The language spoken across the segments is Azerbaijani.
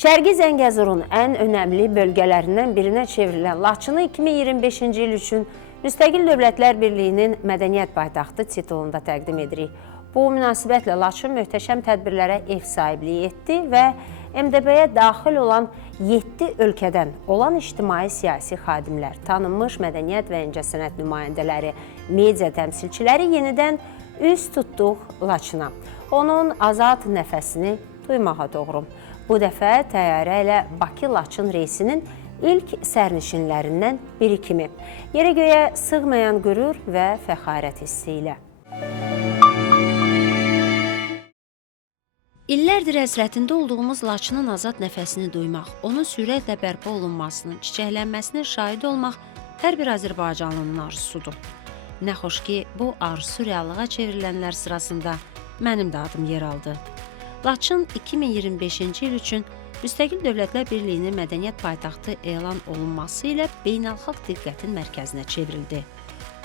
Şərqi Zəngəzurun ən önəmli bölgələrindən birinə çevrilən Laçını 2025-ci il üçün Müstəqil Dövlətlər Birliyinin Mədəniyyət Paytaxtı titulunda təqdim edirik. Bu münasibətlə Laçın möhtəşəm tədbirlərə ev sahibliyi etdi və MDB-yə daxil olan 7 ölkədən olan ictimai-siyasi xadimlər, tanınmış mədəniyyət və incəsənət nümayəndələri, media təmsilçiləri yenidən üz tutduq Laçına. Onun azad nəfəsini duymağa doğru. Bu dəfə təyyarə ilə Bakı-Laçın reysinin ilk sərnişinlərindən biri kimi. Yerə göyə sığmayan qürur və fəxarət hissi ilə. İllərdir həsrətində olduğumuz Laçının azad nəfəsini duymaq, onun sürətlə bərpa olunmasının, çiçəklənməsinin şahidi olmaq hər bir Azərbaycanlının arzusudur. Nə xoş ki, bu arzusu reallığa çevrilənlər sırasında mənim də adım yer aldı. Laçın 2025-ci il üçün Müstəqil Dövlətlər Birliyinin Mədəniyyət Paytaxtı elan olunması ilə beynəlxalq diqqətin mərkəzinə çevrildi.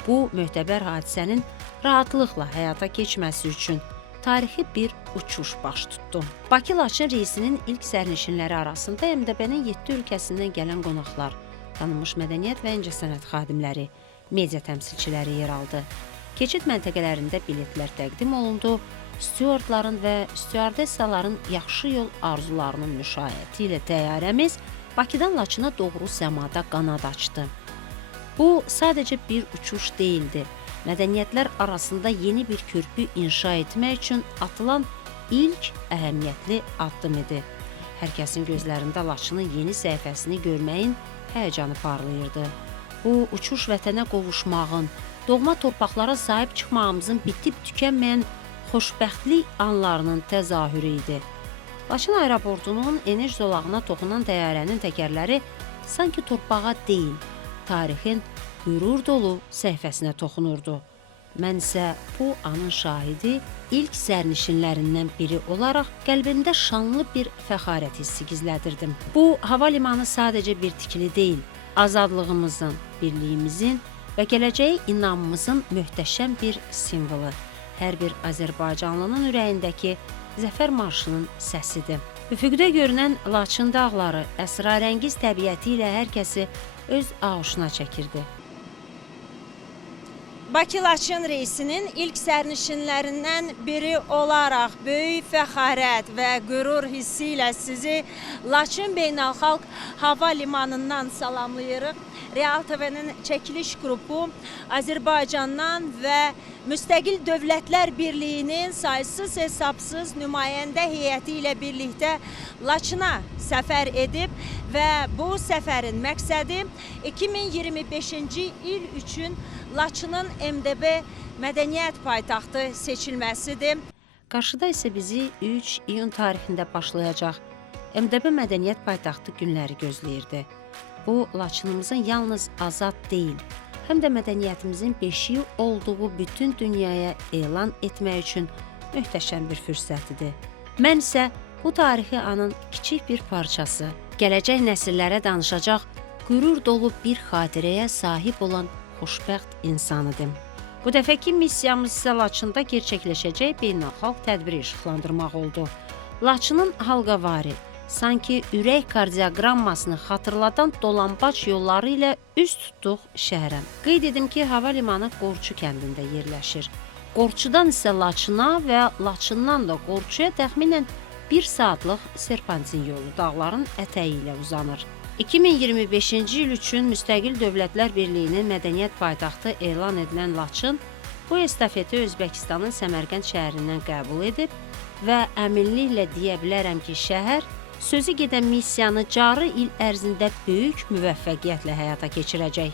Bu, möhtəbər hadisənin rahatlıqla həyata keçməsi üçün tarixi bir uçuş baş tutdu. Bakı-Laçın reysinin ilk sərnişinləri arasında MDB-nin 7 ölkəsindən gələn qonaqlar, tanınmış mədəniyyət və incəsənət xadimləri, media təmsilçiləri yer aldı. Keçid məntəqələrində biletlər təqdim olundu, stüardların və stüardessaların yaxşı yol arzularının müşayiəti ilə təyyarəmiz Bakıdan Laçına doğru səmada qanad açdı. Bu, sadəcə bir uçuş deyildi. Mədəniyyətlər arasında yeni bir körpü inşa etmək üçün atılan ilk əhəmiyyətli addım idi. Hər kəsin gözlərində Laçının yeni səhifəsini görməyin həyəcanı parlayırdı. Bu, uçuş vətənə qovuşmağın, doğma torpaqlara sahib çıxmağımızın bitib tükənməyən xoşbəxtlik anlarının təzahürü idi. Laçın aeroportunun eniş zolağına toxunan təyyarənin təkərləri sanki torpağa deyil, tarixin qürur dolu səhifəsinə toxunurdu. Mən isə bu anın şahidi, ilk sərnişinlərindən biri olaraq qəlbimdə şanlı bir fəxarət hissi gizlədirdim. Bu, hava limanı sadəcə bir tikili deyil, azadlığımızın, birliyimizin və gələcəyə inamımızın möhtəşəm bir simvolu. Hər bir Azərbaycanlının ürəyindəki zəfər marşının səsidir. Üfüqdə görünən Laçın dağları əsrarəngiz təbiəti ilə hər kəsi öz ağuşuna çəkirdi. Bakı-Laçın reysinin ilk sərnişinlərindən biri olaraq böyük fəxarət və qürur hissi ilə sizi Laçın Beynəlxalq Hava Limanından salamlayırıq. Real TV-nin çəkiliş qrupu Azərbaycandan və Müstəqil Dövlətlər Birliyinin saysız hesabsız nümayəndə heyəti ilə birlikdə Laçına səfər edib və bu səfərin məqsədi 2025-ci il üçün Laçının MDB Mədəniyyət Paytaxtı seçilməsidir. Qarşıda isə bizi 3 iyun tarixində başlayacaq MDB Mədəniyyət Paytaxtı günləri gözləyirdi. Bu, Laçınımızın yalnız azad deyil, həm də mədəniyyətimizin beşiyi olduğu bütün dünyaya elan etmək üçün möhtəşəm bir fürsətidir. Mən isə bu tarixi anın kiçik bir parçası, gələcək nəsillərə danışacaq qürur dolu bir xatirəyə sahib olan xoşbəxt insanıdım. Bu dəfəki missiyamız isə Laçında gerçəkləşəcək beynəlxalq tədbiri işıqlandırmaq oldu. Laçının halqavari, sanki ürək kardioqrammasını xatırladan dolambac yolları ilə üz tutduq şəhərə. Qeyd edim ki, hava limanı Qorçu kəndində yerləşir. Qorçudan isə Laçına və Laçından da Qorçuya təxminən 1 saatlıq serpantin yolu dağların ətəyi ilə uzanır. 2025-ci il üçün Müstəqil Dövlətlər Birliyinin Mədəniyyət Paytaxtı elan edilən Laçın bu estafeti Özbəkistanın Səmərqənd şəhərindən qəbul edib və əminliklə deyə bilərəm ki, şəhər sözü gedən missiyanı cari il ərzində böyük müvəffəqiyyətlə həyata keçirəcək.